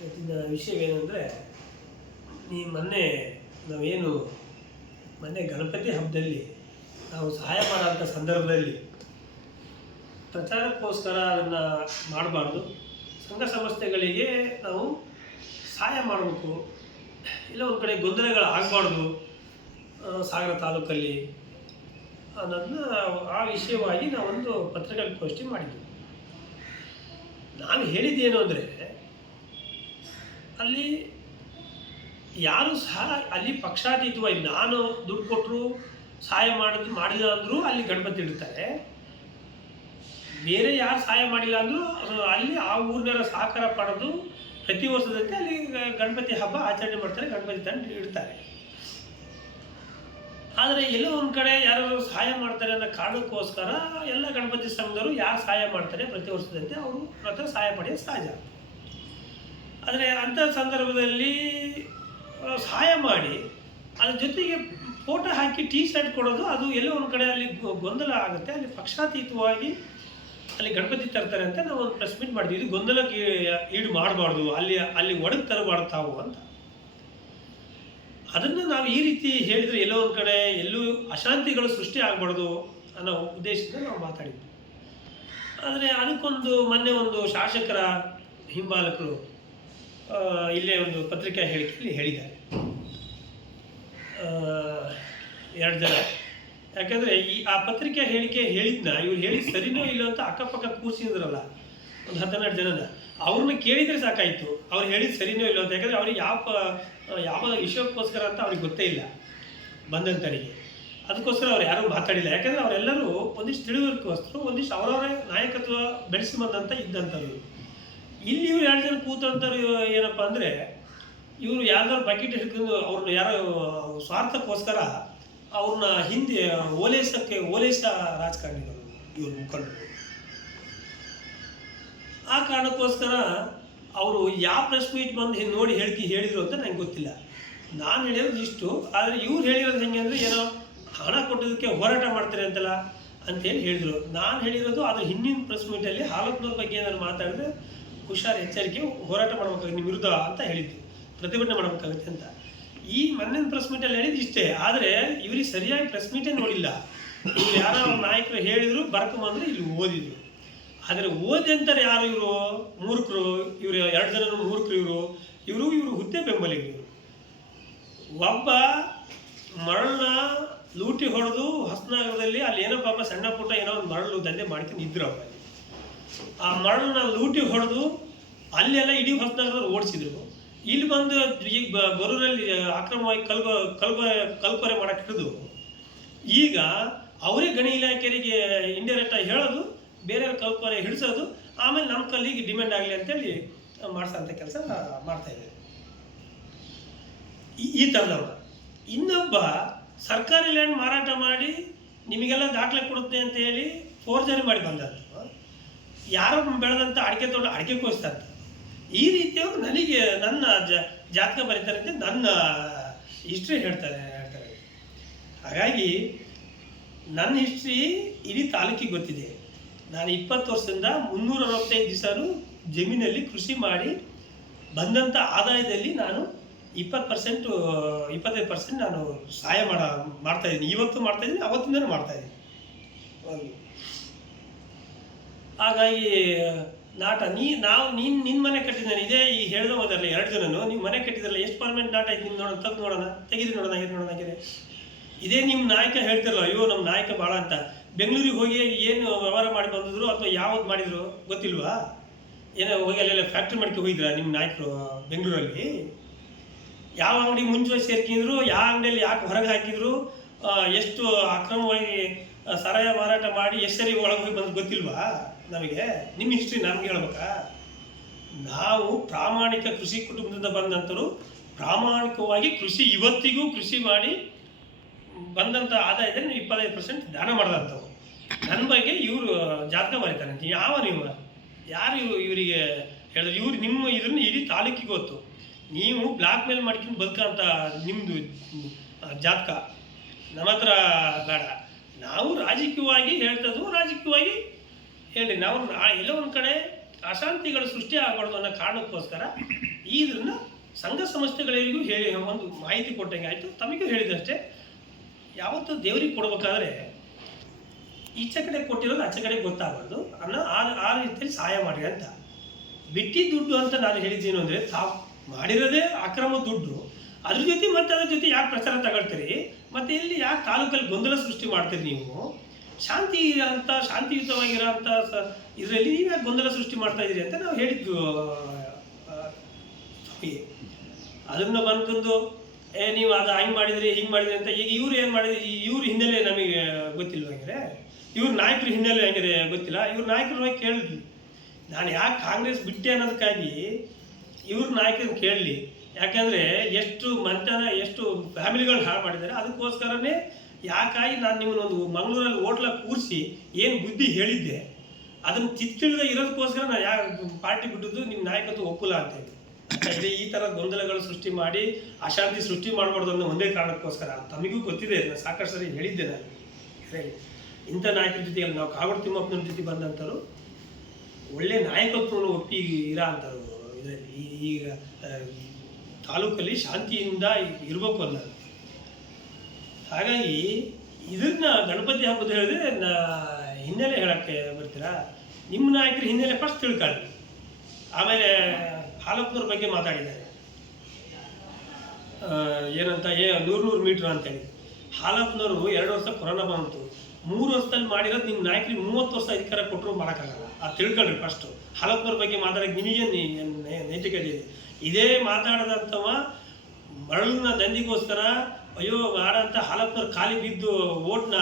ಇವತ್ತಿನ ವಿಷಯವೇನೆಂದರೆ ನೀ ಮೊನ್ನೆ ನಾವೇನು, ಮೊನ್ನೆ ಗಣಪತಿ ಹಬ್ಬದಲ್ಲಿ ನಾವು ಸಹಾಯ ಮಾಡೋಂಥ ಸಂದರ್ಭದಲ್ಲಿ ಪ್ರಚಾರಕ್ಕೋಸ್ಕರ ಅದನ್ನು ಮಾಡಬಾರ್ದು. ಸಂಘ ಸಂಸ್ಥೆಗಳಿಗೆ ನಾವು ಸಹಾಯ ಮಾಡಬೇಕು. ಇಲ್ಲ ಒಂದು ಕಡೆ ಗೊಂದಲಗಳು ಆಗಬಾರ್ದು ಸಾಗರ ತಾಲೂಕಲ್ಲಿ ಅನ್ನೋದನ್ನ ಆ ವಿಷಯವಾಗಿ ನಾವೊಂದು ಪತ್ರಿಕಾಗೋಷ್ಠಿ ಮಾಡಿದ್ವಿ. ನಾವು ಹೇಳಿದ್ದೇನು ಅಂದರೆ ಅಲ್ಲಿ ಯಾರು ಸಹ ಅಲ್ಲಿ ಪಕ್ಷಾತೀತವಾಗಿ ನಾನು ದುಡ್ಡು ಕೊಟ್ಟರು ಸಹಾಯ ಮಾಡಿದ್ರು ಮಾಡಿಲ್ಲ ಅಂದರೂ ಅಲ್ಲಿ ಗಣಪತಿ ಇಡ್ತಾರೆ. ಬೇರೆ ಯಾರು ಸಹಾಯ ಮಾಡಿಲ್ಲ ಅಂದರೂ ಅಲ್ಲಿ ಆ ಊರಿನ ಸಹಕಾರ ಪಡೆದು ಪ್ರತಿ ವರ್ಷದಂತೆ ಅಲ್ಲಿ ಗಣಪತಿ ಹಬ್ಬ ಆಚರಣೆ ಮಾಡ್ತಾರೆ, ಗಣಪತಿ ತಂದು ಇಡ್ತಾರೆ. ಆದರೆ ಎಲ್ಲೋ ಒಂದು ಕಡೆ ಯಾರು ಸಹಾಯ ಮಾಡ್ತಾರೆ ಅನ್ನೋ ಕಾರಣಕ್ಕೋಸ್ಕರ ಎಲ್ಲ ಗಣಪತಿ ಸಂಘದವರು ಯಾರು ಸಹಾಯ ಮಾಡ್ತಾರೆ ಪ್ರತಿ ವರ್ಷದಂತೆ ಅವರು ಹತ್ರ ಸಹಾಯ ಪಡೆಯೋದು ಸಹಜ ಆದರೆ ಅಂಥ ಸಂದರ್ಭದಲ್ಲಿ ಸಹಾಯ ಮಾಡಿ, ಅದ್ರ ಜೊತೆಗೆ ಫೋಟೋ ಹಾಕಿ ಟೀ ಶರ್ಟ್ ಕೊಡೋದು, ಅದು ಎಲ್ಲೋ ಒಂದು ಕಡೆ ಅಲ್ಲಿ ಗೊಂದಲ ಆಗುತ್ತೆ, ಅಲ್ಲಿ ಪಕ್ಷಾತೀತವಾಗಿ ಅಲ್ಲಿ ಗಣಪತಿ ತರ್ತಾರೆ ಅಂತ ನಾವು ಒಂದು ಪ್ರೆಸ್ ಮೀಟ್ ಮಾಡಿದ್ವಿ ಇದು ಗೊಂದಲಕ್ಕೆ ಈಡು ಮಾಡಬಾರ್ದು, ಅಲ್ಲಿ ಅಲ್ಲಿ ಒಡಗೆ ತರಬಾರ್ದು ತಾವು ಅಂತ. ಅದನ್ನು ನಾವು ಈ ರೀತಿ ಹೇಳಿದರೆ ಎಲ್ಲೋ ಒಂದು ಕಡೆ ಎಲ್ಲೂ ಅಶಾಂತಿಗಳು ಸೃಷ್ಟಿ ಆಗಬಾರ್ದು ಅನ್ನೋ ಉದ್ದೇಶದಿಂದ ನಾವು ಮಾತಾಡಿದ್ವಿ. ಆದರೆ ಅದಕ್ಕೊಂದು ಮೊನ್ನೆ ಒಂದು ಶಾಸಕರ ಹಿಂಬಾಲಕರು ಇಲ್ಲೇ ಒಂದು ಪತ್ರಿಕಾ ಹೇಳಿಕೆಯಲ್ಲಿ ಹೇಳಿದ್ದಾರೆ. ಎರಡು ಜನ. ಯಾಕಂದರೆ ಈ ಆ ಪತ್ರಿಕಾ ಹೇಳಿಕೆ ಹೇಳಿದ್ನ, ಇವ್ರು ಹೇಳಿ ಸರಿನೋ ಇಲ್ಲೋ ಅಂತ ಅಕ್ಕಪಕ್ಕ ಕೂರ್ಸಿದ್ರಲ್ಲ, ಒಂದು ಹತ್ತೆರಡು ಜನನ. ಅವ್ರನ್ನ ಕೇಳಿದರೆ ಸಾಕಾಯಿತು. ಅವ್ರು ಹೇಳಿದ ಸರಿನೋ ಇಲ್ಲೋ ಅಂತ. ಯಾಕಂದರೆ ಅವ್ರಿಗೆ ಯಾವ ಯಾವ ವಿಷಯಕ್ಕೋಸ್ಕರ ಅಂತ ಅವ್ರಿಗೆ ಗೊತ್ತೇ ಇಲ್ಲ ಬಂದಂತರಿಗೆ. ಅದಕ್ಕೋಸ್ಕರ ಅವ್ರು ಯಾರೂ ಮಾತಾಡಿಲ್ಲ. ಯಾಕಂದರೆ ಅವರೆಲ್ಲರೂ ಒಂದಿಷ್ಟು ತಿಳಿದಕ್ಕೋಸ್ಕರ ಒಂದಿಷ್ಟು ಅವರವರೇ ನಾಯಕತ್ವ ಬೆಳೆಸಿ ಬಂದಂತ ಇದ್ದಂಥವ್ರು ಇಲ್ಲಿ ಇವ್ರು ಎರಡು ಜನ ಕೂತಂತಾರೆ ಏನಪ್ಪ ಅಂದರೆ, ಇವರು ಯಾರ್ದಾರು ಬಕೆಟ್ ಹಿಡ್ಕೊಂಡು ಅವ್ರನ್ನ ಯಾರೋ ಸ್ವಾರ್ಥಕ್ಕೋಸ್ಕರ ಅವ್ರನ್ನ ಹಿಂದೆ ಓಲೈಸಕ್ಕೆ, ಓಲೈಸ ರಾಜಕಾರಣಿಗಳು ಇವರು ಮುಖಂಡರು. ಆ ಕಾರಣಕ್ಕೋಸ್ಕರ ಅವರು ಯಾವ ಪ್ರೆಸ್ ಮೀಟ್ ಬಂದು ಹಿಂಗೆ ನೋಡಿ ಹೇಳಿಕೆ ಹೇಳಿದ್ರು ಅಂತ ನಂಗೆ ಗೊತ್ತಿಲ್ಲ. ನಾನು ಹೇಳಿರೋದು ಇಷ್ಟು, ಆದರೆ ಇವ್ರು ಹೇಳಿರೋದು ಹೆಂಗೆ ಅಂದರೆ ಏನೋ ಹಣ ಕೊಟ್ಟಿದ್ದಕ್ಕೆ ಹೋರಾಟ ಮಾಡ್ತಾರೆ ಅಂತಲ್ಲ ಅಂತೇಳಿ ಹೇಳಿದರು. ನಾನು ಹೇಳಿರೋದು ಅದು ಹಿಂದಿನ ಪ್ರೆಸ್ ಮೀಟಲ್ಲಿ ಬಗ್ಗೆ ಏನಾದ್ರು ಮಾತಾಡಿದ್ರೆ ಹುಷಾರು ಎಚ್ಚರಿಕೆ ಹೋರಾಟ ಮಾಡ್ಬೇಕಾಗುತ್ತೆ, ನಿಮ್ಮ ವಿರುದ್ಧ ಅಂತ ಹೇಳಿದ್ದು, ಪ್ರತಿಭಟನೆ ಮಾಡಬೇಕಾಗುತ್ತೆ ಅಂತ. ಈ ಮೊನ್ನೆ ಪ್ರೆಸ್ ಮೀಟಲ್ಲಿ ಹೇಳಿದ್ದು ಇಷ್ಟೇ, ಆದರೆ ಇವ್ರಿಗೆ ಸರಿಯಾಗಿ ಪ್ರೆಸ್ ಮೀಟೇ ನೋಡಿಲ್ಲ. ಇವ್ರು ಯಾರೋ ನಾಯಕರು ಹೇಳಿದ್ರು ಬರ್ಕೊಂಬಂದ್ರೆ ಇಲ್ಲಿ ಓದಿದ್ರು. ಆದರೆ ಓದಿ ಅಂತಾರೆ ಯಾರು ಇವರು? ಮೂರ್ಖರು, ಇವರು ಎರಡು ಜನ ಮೂರ್ಖರು ಇವರು. ಇವರು ಇವರು ಹುದ್ದೆ ಬೆಂಬಲಿಗರು ಒಬ್ಬ ಮರಳನ್ನ ಲೂಟಿ ಹೊಡೆದು ಹೊಸನಗರದಲ್ಲಿ ಅಲ್ಲಿ ಏನೋ ಪಾಪ ಸಣ್ಣ ಪುಟ್ಟ ಏನೋ ಒಂದು ಮರಳು ದಂಧೆ ಮಾಡ್ಕೊಂಡು ಇದ್ರು ಅವ್ರು. ಆ ಮರಳನ್ನ ಲೂಟಿ ಹೊಡೆದು ಅಲ್ಲೆಲ್ಲ ಇಡೀ ಹೊಸನಗರದಲ್ಲಿ ಓಡಿಸಿದ್ರು. ಇಲ್ಲಿ ಬಂದು ಈಗ ಬರೂರಲ್ಲಿ ಅಕ್ರಮವಾಗಿ ಕಲ್ಬ ಕಲ್ಬ, ಕಲ್ಪರೆ ಮಾಡಕ್ಕೆ ಹಿಡಿದು. ಈಗ ಅವರೇ ಗಣಿ ಇಲಾಖೆಯರಿಗೆ ಇಂಡೈರೆಕ್ಟ್ ಆಗಿ ಹೇಳೋದು ಬೇರೆಯವ್ರ ಕಲ್ಪನೆ ಹಿಡಿಸೋದು, ಆಮೇಲೆ ನಮ್ಮ ಕಲ್ಲಿಗೆ ಡಿಮ್ಯಾಂಡ್ ಆಗಲಿ ಅಂತೇಳಿ ಮಾಡಿಸೋಂಥ ಕೆಲಸ ಮಾಡ್ತಾ ಇದ್ದಾರೆ. ಈ- ಥರದವ್ರ. ಇನ್ನೊಬ್ಬ ಸರ್ಕಾರಿ ಲ್ಯಾಂಡ್ ಮಾರಾಟ ಮಾಡಿ ನಿಮಗೆಲ್ಲ ದಾಖಲೆ ಕೊಡುತ್ತೆ ಅಂತ ಹೇಳಿ ಫೋರ್ಜರಿ ಮಾಡಿ ಬಂದದ್ದು. ಯಾರೋ ಬೆಳೆದಂಥ ಅಡಿಕೆ ತೋಟ ಅಡಿಕೆ ಕೋಸ್ತಂತ ಈ ರೀತಿಯವರು ನನಗೆ ನನ್ನ ಜಾತಕ ಬರೀತಾರೆ ಅಂತ ನನ್ನ ಹಿಸ್ಟ್ರಿ ಹೇಳ್ತಾರೆ ಹೇಳ್ತಾರೆ. ಹಾಗಾಗಿ ನನ್ನ ಹಿಸ್ಟ್ರಿ ಇಡೀ ತಾಲೂಕಿಗೆ ಗೊತ್ತಿದೆ. ನಾನು ಇಪ್ಪತ್ತು ವರ್ಷದಿಂದ ಮುನ್ನೂರ ಅರವತ್ತೈದು ದಿವಸನೂ ಜಮೀನಲ್ಲಿ ಕೃಷಿ ಮಾಡಿ ಬಂದಂಥ ಆದಾಯದಲ್ಲಿ ನಾನು ಇಪ್ಪತ್ತು ಪರ್ಸೆಂಟು ಇಪ್ಪತ್ತೈದು ಪರ್ಸೆಂಟ್ ನಾನು ಸಹಾಯ ಮಾಡ, ಮಾಡ್ತಾ ಇದ್ದೀನಿ. ಇವತ್ತು ಮಾಡ್ತಾ ಇದ್ದೀನಿ ಅವತ್ತಿಂದನೂ ಮಾಡ್ತಾ ಇದ್ದೀನಿ. ಹಾಗಾಗಿ, ನಾಟ, ನೀ, ನಾವು ನೀನು ನಿನ್ನ ಮನೆ ಕಟ್ಟಿದ್ದಾನೆ. ಇದೇ ಈ ಹೇಳ್ದು ಹೋದಲ್ಲ ಎರಡು ಜನನು. ನೀವು ಮನೆ ಕಟ್ಟಿದ್ರಲ್ಲ, ಎಷ್ಟು ಪರ್ಮೆಂಟ್ ನಾಟ ಐತೆ ನಿಮ್ಮ ನೋಡೋಣ ತಗ್ ನೋಡೋಣ ತೆಗೀರಿ ನೋಡೋಣ, ಹೇಗೆ ನೋಡೋಣ, ಹಾಗೆ. ಇದೇ ನಿಮ್ಮ ನಾಯಕ ಹೇಳ್ತಿರಲ್ಲ, ಅಯ್ಯೋ, ನಮ್ಮ ನಾಯಕ ಭಾಳ ಅಂತ. ಬೆಂಗಳೂರಿಗೆ ಹೋಗಿ ಏನು ವ್ಯವಹಾರ ಮಾಡಿ ಬಂದಿದ್ರು ಅಥವಾ ಯಾವ್ದು ಮಾಡಿದ್ರು ಗೊತ್ತಿಲ್ವಾ? ಏನೋ ಹೋಗಿ ಅಲ್ಲೆಲ್ಲ ಫ್ಯಾಕ್ಟ್ರಿ ಮಾಡ್ಕೊಂಡು ಹೋಗಿದ್ರ ನಿಮ್ಮ ನಾಯಕರು ಬೆಂಗಳೂರಲ್ಲಿ? ಯಾವ ಅಂಗಡಿ ಮುಂಚೆ ಸೇರ್ಕಿದ್ರು, ಯಾವ ಅಂಗಡಿಯಲ್ಲಿ ಯಾಕೆ ಹೊರಗೆ ಹಾಕಿದ್ರು ಎಷ್ಟು ಅಕ್ರಮವಾಗಿ ಸರಾಯ ಮಾರಾಟ ಮಾಡಿ ಎಷ್ಟು ಒಳಗೆ ಹೋಗಿ ಬಂದು ಗೊತ್ತಿಲ್ವಾ? ನಮಗೆ, ನಿಮ್ಮ ಹಿಸ್ಟ್ರಿ ನಮ್ಗೆ ಹೇಳ್ಬೇಕಾ? ನಾವು ಪ್ರಾಮಾಣಿಕ ಕೃಷಿ ಕುಟುಂಬದಿಂದ ಬಂದಂಥರು ಪ್ರಾಮಾಣಿಕವಾಗಿ ಕೃಷಿ ಇವತ್ತಿಗೂ ಕೃಷಿ ಮಾಡಿ ಬಂದಂಥ ಆದಾಯದಲ್ಲಿ ನೀವು ಇಪ್ಪತ್ತೈದು ಪರ್ಸೆಂಟ್ ದಾನ ಮಾಡಿದಂಥವು ನನ್ನ ಬಗ್ಗೆ ಇವರು ಜಾತಕ ಬರೀತಾರೆ. ಯಾವ ನೀವು? ಯಾರು ಇವ್ರು, ಇವರಿಗೆ ಹೇಳಿದ್ರು? ಇವ್ರು ನಿಮ್ಮ ಇದನ್ನ ಇಡೀ ತಾಲೂಕಿಗೆ ಗೊತ್ತು. ನೀವು ಬ್ಲಾಕ್ ಮೇಲ್ ಮಾಡ್ಕೊಂಡು ಬದುಕಂತ ನಿಮ್ಮದು ಜಾತಕ. ನಮ್ಮ ಹತ್ರ ಬೇಡ. ನಾವು ರಾಜಕೀಯವಾಗಿ ಹೇಳ್ತದ್ದು ರಾಜಕೀಯವಾಗಿ ಹೇಳಿ, ನಾವು ಎಲ್ಲೋ ಒಂದು ಕಡೆ ಅಶಾಂತಿಗಳು ಸೃಷ್ಟಿ ಆಗಬಾರ್ದು ಅನ್ನೋ ಕಾರಣಕ್ಕೋಸ್ಕರ ಇದನ್ನು ಸಂಘ ಸಂಸ್ಥೆಗಳಿಗೂ ಹೇಳಿ ಒಂದು ಮಾಹಿತಿ ಕೊಟ್ಟಂಗೆ ಆಯಿತು. ತಮಗೂ ಹೇಳಿದಷ್ಟೇ ಯಾವತ್ತು ದೇವರಿಗೆ ಕೊಡಬೇಕಾದ್ರೆ ಈಚೆ ಕಡೆ ಕೊಟ್ಟಿರೋದು ಆಚೆ ಕಡೆ ಗೊತ್ತಾಗಬಾರ್ದು ಅನ್ನೋ ಆ ಆ ರೀತಿಯಲ್ಲಿ ಸಹಾಯ ಮಾಡಿ ಅಂತ. ಬಿಟ್ಟಿ ದುಡ್ಡು ಅಂತ ನಾನು ಹೇಳಿದ್ದೀನಿ ಅಂದರೆ ತಾವು ಮಾಡಿರೋದೇ ಅಕ್ರಮ ದುಡ್ಡು. ಅದ್ರ ಜೊತೆ ಮತ್ತೆ ಅದ್ರ ಜೊತೆ ಯಾಕೆ ಪ್ರಚಾರ ತಗೊಳ್ತೀರಿ? ಮತ್ತೆ ಇಲ್ಲಿ ಯಾಕೆ ತಾಲೂಕಲ್ಲಿ ಗೊಂದಲ ಸೃಷ್ಟಿ ಮಾಡ್ತೀರಿ ನೀವು? ಶಾಂತಿ ಅಂತ ಶಾಂತಿಯುತವಾಗಿರೋ ಸ, ಇದರಲ್ಲಿ ನೀವು ಗೊಂದಲ ಸೃಷ್ಟಿ ಮಾಡ್ತಾ ಇದ್ದೀರಿ ಅಂತ ನಾವು ಹೇಳಿದ್ದು ಸ್ವಾಮಿಗೆ ಅದನ್ನ ಬಂದು ಏ, ನೀವು ಅದು ಹಂಗೆ ಮಾಡಿದ್ರಿ, ಹಿಂಗೆ ಮಾಡಿದ್ರಿ ಅಂತ, ಈಗ ಇವ್ರು ಏನು ಮಾಡಿದ್ರಿ ಇವ್ರ ಹಿನ್ನೆಲೆ ನಮಗೆ ಗೊತ್ತಿಲ್ಲ ಹಂಗಾರೆ ಇವ್ರ ನಾಯಕರ ಹಿನ್ನೆಲೆ ಹೆಂಗಿದೆ ಗೊತ್ತಿಲ್ಲ, ಇವ್ರ ನಾಯಕರು ಹೋಗಿ ಕೇಳಿದ್ವಿ ನಾನು ಯಾಕೆ ಕಾಂಗ್ರೆಸ್ ಬಿಟ್ಟೆ ಅನ್ನೋದಕ್ಕಾಗಿ ಇವ್ರ ನಾಯಕರನ್ನ ಕೇಳಲಿ. ಯಾಕಂದರೆ ಎಷ್ಟು ಮಂತನ, ಎಷ್ಟು ಫ್ಯಾಮಿಲಿಗಳನ್ನ ಹಾಳು ಮಾಡಿದ್ದಾರೆ, ಅದಕ್ಕೋಸ್ಕರನೇ ಯಾಕಾಗಿ ನಾನು ನಿಮ್ಮನ್ನ ಒಂದು ಮಂಗಳೂರಲ್ಲಿ ಹೋಟ್ಲ ಕೂರಿಸಿ ಏನು ಬುದ್ಧಿ ಹೇಳಿದ್ದೆ? ಅದನ್ನು ತಿತ್ತಿಳಿದ ಇರೋದಕ್ಕೋಸ್ಕರ ನಾನು ಯಾ ಪಾರ್ಟಿ ಬಿಟ್ಟಿದ್ದು ನಿಮ್ಮ ನಾಯಕತ್ವ ಒಪ್ಪಲ್ಲ ಅಂತ ಯಾಕಂದ್ರೆ ಈ ಥರ ಗೊಂದಲಗಳು ಸೃಷ್ಟಿ ಮಾಡಿ ಅಶಾಂತಿ ಸೃಷ್ಟಿ ಮಾಡಬಾರ್ದು ಅನ್ನೋ ಒಂದೇ ಕಾರಣಕ್ಕೋಸ್ಕರ. ತಮಗೂ ಗೊತ್ತಿದೆ ನಾನು ಸಾಕಷ್ಟು ಸರಿ ಹೇಳಿದ್ದೆ ನಾನು. ಹೇಳಿ ಇಂಥ ನಾಯಕರ ಜೊತೆಯಲ್ಲಿ ನಾವು ಕಾಗೋಡು ತಿಮ್ಮಪ್ಪನ ಜೊತೆ ಬಂದಂಥವ್ರು ಒಳ್ಳೆ ನಾಯಕತ್ವವನ್ನು ಒಪ್ಪಿ ಇರೋ ಅಂಥವ್ರು ಇದರಲ್ಲಿ ಈಗ ತಾಲೂಕಲ್ಲಿ ಶಾಂತಿಯಿಂದ ಇರಬೇಕು ಅನ್ನೋದು. ಹಾಗಾಗಿ ಇದನ್ನ ಗಣಪತಿ ಹಬ್ಬದ ಹೇಳಿದ್ರೆ ನಾ ಹಿನ್ನೆಲೆ ಹೇಳಕ್ಕೆ ಬರ್ತೀರಾ? ನಿಮ್ಮ ನಾಯಕರು ಹಿನ್ನೆಲೆ ಫಸ್ಟ್ ತಿಳ್ಕೊಳ್ಳಿ. ಆಮೇಲೆ ಹಾಲಪ್ಪನವ್ರ ಬಗ್ಗೆ ಮಾತಾಡಿದ್ದಾರೆ. ಏನಂತ, ಏ, ನೂರು ನೂರು ಮೀಟ್ರ್ ಅಂತೇಳಿ. ಹಾಲಪ್ಪನವರು ಎರಡು ವರ್ಷ ಕೊರೋನಾ ಬಂತು. ಮೂರು ವರ್ಷದಲ್ಲಿ ಮಾಡಿರೋದು ನಿಮ್ಮ ನಾಯಕರಿಗೆ ಮೂವತ್ತು ವರ್ಷ ಅಧಿಕಾರ ಕೊಟ್ಟರು ಮಾಡೋಕ್ಕಾಗಲ್ಲ. ಅದು ತಿಳ್ಕೊಳ್ರಿ ಫಸ್ಟು ಹಾಲಪ್ಪನವ್ರ ಬಗ್ಗೆ ಮಾತಾಡೋಕೆ ನಿಮಗೆ ನೈತಿಕತೆ ಇದೆ ಇದೇ ಮಾತಾಡದಂಥವ ಮರಳನ್ನ ದಂದಿಗೋಸ್ಕರ ಅಯ್ಯೋ ಮಾಡೋಂಥ ಹಾಲಪ್ಪನವ್ರು ಖಾಲಿ ಬಿದ್ದು ಓಟ್ನ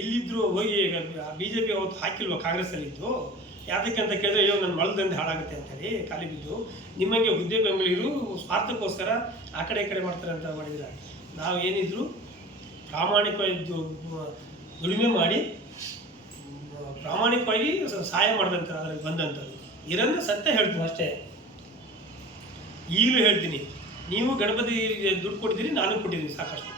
ಇಲ್ಲಿದ್ರು ಹೋಗಿ ಬಿ ಜೆ ಪಿ ಅವತ್ತು ಹಾಕಿಲ್ವ ಕಾಂಗ್ರೆಸ್ಸಲ್ಲಿದ್ದು? ಯಾವುದಕ್ಕೆ ಅಂತ ಕೇಳಿದ್ರೆ, ಅಯ್ಯೋ, ನನ್ನ ಮಳದಂದೆ ಹಾಳಾಗುತ್ತೆ ಅಂತೇಳಿ ಖಾಲಿ ಬಿದ್ದು. ನಿಮಗೆ ಹುದ್ದೆ ಬೆಂಬಲಿಗರು ಸ್ವಾರ್ಥಕ್ಕೋಸ್ಕರ ಆ ಕಡೆ ಈ ಕಡೆ ಮಾಡ್ತಾರೆ ಅಂತ ಮಾಡಿದ್ರೆ. ನಾವು ಏನಿದ್ರು ಪ್ರಾಮಾಣಿಕವಾಗಿ ದುಡಿಮೆ ಮಾಡಿ, ಪ್ರಾಮಾಣಿಕವಾಗಿ ಸಹಾಯ ಮಾಡಿದಂಥ ಅದ್ರಲ್ಲಿ ಬಂದಂಥದ್ದು. ಇದನ್ನು ಸತ್ಯ ಹೇಳ್ತೀನಿ ಅಷ್ಟೇ. ಈಗಲೂ ಹೇಳ್ತೀನಿ. ನೀವು ಗಣಪತಿ ದುಡ್ಡು ಕೊಟ್ಟಿದ್ದೀರಿ, ನಾನು ಕೊಟ್ಟಿದ್ದೀನಿ ಸಾಕಷ್ಟು.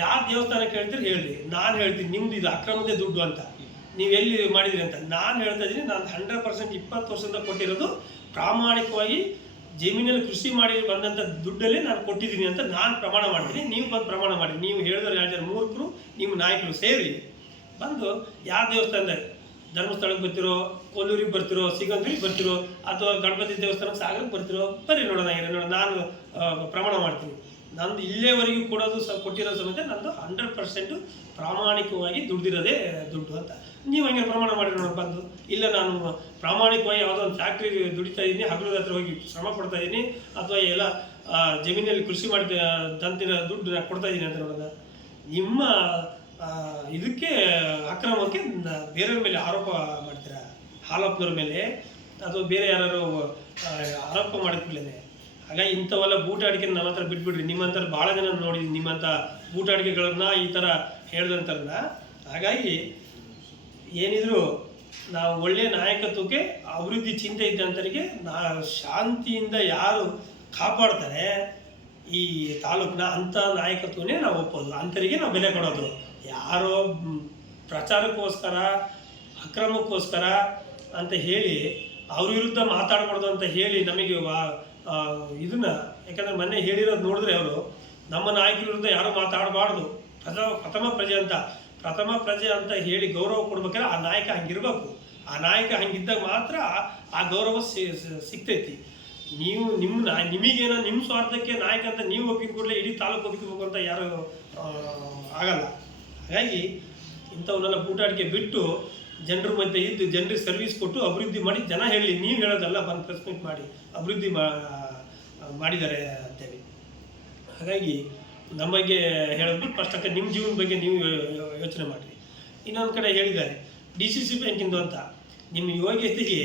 ಯಾರು ದೇವಸ್ಥಾನ ಕೇಳ್ತೀರಿ ಹೇಳಿ. ನಾನು ಹೇಳ್ತೀನಿ, ನಿಮ್ದು ಇದು ಅಕ್ರಮದೇ ದುಡ್ಡು ಅಂತ. ನೀವು ಎಲ್ಲಿ ಮಾಡಿದ್ರಿ ಅಂತ. ನಾನು ಹೇಳ್ತಾ ಇದ್ದೀನಿ, ನಾನು ಹಂಡ್ರೆಡ್ ಪರ್ಸೆಂಟ್ ಇಪ್ಪತ್ತು ವರ್ಷದಿಂದ ಕೊಟ್ಟಿರೋದು ಪ್ರಾಮಾಣಿಕವಾಗಿ ಜಮೀನಲ್ಲಿ ಕೃಷಿ ಮಾಡಿ ಬಂದಂಥ ದುಡ್ಡಲ್ಲೇ ನಾನು ಕೊಟ್ಟಿದ್ದೀನಿ ಅಂತ ನಾನು ಪ್ರಮಾಣ ಮಾಡ್ತೀನಿ. ನೀವು ಬಂದು ಪ್ರಮಾಣ ಮಾಡಿ. ನೀವು ಹೇಳಿದ್ರೆ ಯಾರು ಜನ ಮೂರ್ಖರು, ನಿಮ್ಮ ನಾಯಕರು ಸೇರಿ. ಬಂದು ಯಾವ ದೇವಸ್ಥಾನದ ಧರ್ಮಸ್ಥಳಕ್ಕೆ ಬರ್ತಿರೋ, ಕೊಲ್ಲೂರಿಗೆ ಬರ್ತಿರೋ, ಸಿಗಂದ್ರಿಗೆ ಬರ್ತಿರೋ, ಅಥವಾ ಗಣಪತಿ ದೇವಸ್ಥಾನಕ್ಕೆ ಸಾಗರಕ್ಕೆ ಬರ್ತಿರೋ ಬರೀ ನೋಡೋಣ ನೋಡೋಣ. ನಾನು ಪ್ರಮಾಣ ಮಾಡ್ತೀನಿ ನಂದು ಇಲ್ಲೇವರೆಗೂ ಕೊಡೋದು ಸ, ಕೊಟ್ಟಿರೋ ಸಮೇತ ನಂದು ಹಂಡ್ರೆಡ್ ಪರ್ಸೆಂಟು ಪ್ರಾಮಾಣಿಕವಾಗಿ ದುಡ್ದಿರೋದೇ ದುಡ್ಡು ಅಂತ. ನೀವು ಹಂಗೆ ಪ್ರಮಾಣ ಮಾಡಿ ನೋಡೋಣ ಬಂದು ಇಲ್ಲ, ನಾನು ಪ್ರಾಮಾಣಿಕವಾಗಿ ಯಾವುದೋ ಒಂದು ಫ್ಯಾಕ್ಟ್ರಿ ದುಡಿತಾ ಇದ್ದೀನಿ, ಹಗಲದ ಹತ್ರ ಹೋಗಿ ಶ್ರಮ ಪಡ್ತಾ ಇದ್ದೀನಿ, ಅಥವಾ ಎಲ್ಲ ಜಮೀನಲ್ಲಿ ಕೃಷಿ ಮಾಡಿ ದಂತಿನ ದುಡ್ಡು ಕೊಡ್ತಾ ಇದ್ದೀನಿ ಅಂತ ನೋಡೋಣ ನಿಮ್ಮ ಇದಕ್ಕೆ ಅಕ್ರಮಕ್ಕೆ ಬೇರೆಯವ್ರ ಮೇಲೆ ಆರೋಪ ಮಾಡ್ತೀರಾ? ಹಾಲಪ್ಪನವ್ರ ಮೇಲೆ, ಅಥವಾ ಬೇರೆ ಯಾರು ಆರೋಪ ಮಾಡಿದ್ಮೇಲೆ ಹಾಗಾಗಿ ಇಂಥವೆಲ್ಲ ಬೂಟಾಡಿಕೆನ ನಮ್ಮ ಹತ್ರ ಬಿಟ್ಬಿಡ್ರಿ. ನಿಮ್ಮಂಥವ್ರು ಭಾಳ ಜನ ನೋಡಿದ್ದೀನಿ ನಿಮ್ಮಂಥ ಬೂಟಾಟಿಕೆಗಳನ್ನ ಈ ಥರ ಹೇಳ್ದಂಥವ್ರನ್ನ ಹಾಗಾಗಿ ಏನಿದ್ರು ನಾವು ಒಳ್ಳೆಯ ನಾಯಕತ್ವಕ್ಕೆ ಅಭಿವೃದ್ಧಿ ಚಿಂತೆ ಇದ್ದಂಥವರಿಗೆ ನಾ ಶಾಂತಿಯಿಂದ ಯಾರು ಕಾಪಾಡ್ತಾರೆ ಈ ತಾಲೂಕಿನ ಅಂಥ ನಾಯಕತ್ವನೇ ನಾವು ಒಪ್ಪೋದು. ಅಂಥರಿಗೆ ನಾವು ಬೆಲೆ ಕೊಡೋದು. ಯಾರೋ ಪ್ರಚಾರಕ್ಕೋಸ್ಕರ, ಅಕ್ರಮಕ್ಕೋಸ್ಕರ ಅಂತ ಹೇಳಿ ಅವ್ರ ವಿರುದ್ಧ ಮಾತಾಡಬಾರ್ದು ಅಂತ ಹೇಳಿ ನಮಗೆ ವಾ ಇದನ್ನ, ಯಾಕಂದ್ರೆ ಮೊನ್ನೆ ಹೇಳಿರೋದು ನೋಡಿದ್ರೆ ಅವರು, ನಮ್ಮ ನಾಯಕರ ವಿರುದ್ಧ ಯಾರು ಮಾತಾಡಬಾರ್ದು. ಪ್ರಥಮ ಪ್ರಥಮ ಪ್ರಜೆ ಅಂತ. ಪ್ರಥಮ ಪ್ರಜೆ ಅಂತ ಹೇಳಿ ಗೌರವ ಕೊಡ್ಬೇಕಾದ್ರೆ ಆ ನಾಯಕ ಹಂಗಿರ್ಬೇಕು. ಆ ನಾಯಕ ಹಂಗಿದ್ದಾಗ ಮಾತ್ರ ಆ ಗೌರವ ಸಿಗ್ತೈತಿ. ನೀವು ನಿಮ್ಮ ನಿಮಗೇನ ನಿಮ್ಮ ಸ್ವಾರ್ಥಕ್ಕೆ ನಾಯಕ ಅಂತ ನೀವು ಒಪ್ಪಿನ ಕೂಡಲೇ ಇಡೀ ತಾಲೂಕು ಒಪ್ಪಿಕೋಬೇಕು ಅಂತ ಯಾರು ಆಗಲ್ಲ. ಹಾಗಾಗಿ ಇಂಥವನ್ನೆಲ್ಲ ಬೂಟಾಟಿಕೆ ಬಿಟ್ಟು ಜನರ ಮಧ್ಯೆ ಇದ್ದು ಜನರಿಗೆ ಸರ್ವಿಸ್ ಕೊಟ್ಟು ಅಭಿವೃದ್ಧಿ ಮಾಡಿ ಜನ ಹೇಳಿ, ನೀವು ಹೇಳೋದಲ್ಲ, ಬಂದು ಪ್ರೆಸ್ ಮೀಟ್ ಮಾಡಿ, ಅಭಿವೃದ್ಧಿ ಮಾಡಿದ್ದಾರೆ ಅಂತೇಳಿ. ಹಾಗಾಗಿ ನಮಗೆ ಹೇಳೋದು ಫಸ್ಟ್ ಅಕ್ಕ ನಿಮ್ಮ ಜೀವನ ಬಗ್ಗೆ ನೀವು ಯೋಚನೆ ಮಾಡಿರಿ. ಇನ್ನೊಂದು ಕಡೆ ಹೇಳಿದ್ದಾರೆ ಡಿ ಸಿ ಸಿ ಬ್ಯಾಂಕಿಂದು ಅಂತ, ನಿಮ್ಮ ಯೋಗ್ಯತೆಗೆ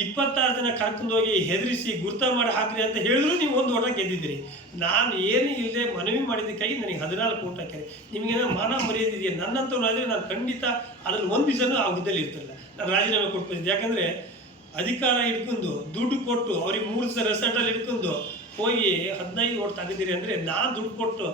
ಇಪ್ಪತ್ತಾರು ಜನ ಕರ್ಕೊಂಡು ಹೋಗಿ ಹೆದರಿಸಿ ಗುರ್ತ ಮಾಡಿ ಹಾಕ್ರಿ ಅಂತ ಹೇಳಿದ್ರು ನೀವು ಒಂದು ಓಟ ಗೆದ್ದಿದ್ದೀರಿ. ನಾನು ಏನು ಇಲ್ಲದೆ ಮನವಿ ಮಾಡಿದ್ದಕ್ಕಾಗಿ ನನಗೆ ಹದಿನಾಲ್ಕು ಓಟ್ ಹಾಕ್ಯಾರೆ. ನಿಮಗೇನೋ ಮಾನ ಮರ್ಯಾದೆ ಇದೆಯಾ ನನ್ನಂಥವ್ರು ಆದರೆ ನಾನು ಖಂಡಿತ ಅದ್ರಲ್ಲಿ ಒಂದು ದಿವಸನೂ ಆ ಹುದ್ದೆಯಲ್ಲಿ ಇರ್ತಿರಲ್ಲ ನಾನು ರಾಜೀನಾಮೆ ಕೊಟ್ಬಿಟ್ಟಿದ್ದೆ ಯಾಕಂದರೆ ಅಧಿಕಾರ ಹಿಡ್ಕೊಂಡು ದುಡ್ಡು ಕೊಟ್ಟು ಅವ್ರಿಗೆ ಮೂರು ದಿವಸ ರೆಸಾರ್ಟಲ್ಲಿ ಹಿಡ್ಕೊಂಡು ಹೋಗಿ ಹದಿನೈದು ಓಟ್ ತೆಗೆದಿರಿ ಅಂದರೆ ನಾನು ದುಡ್ಡು ಕೊಟ್ಟು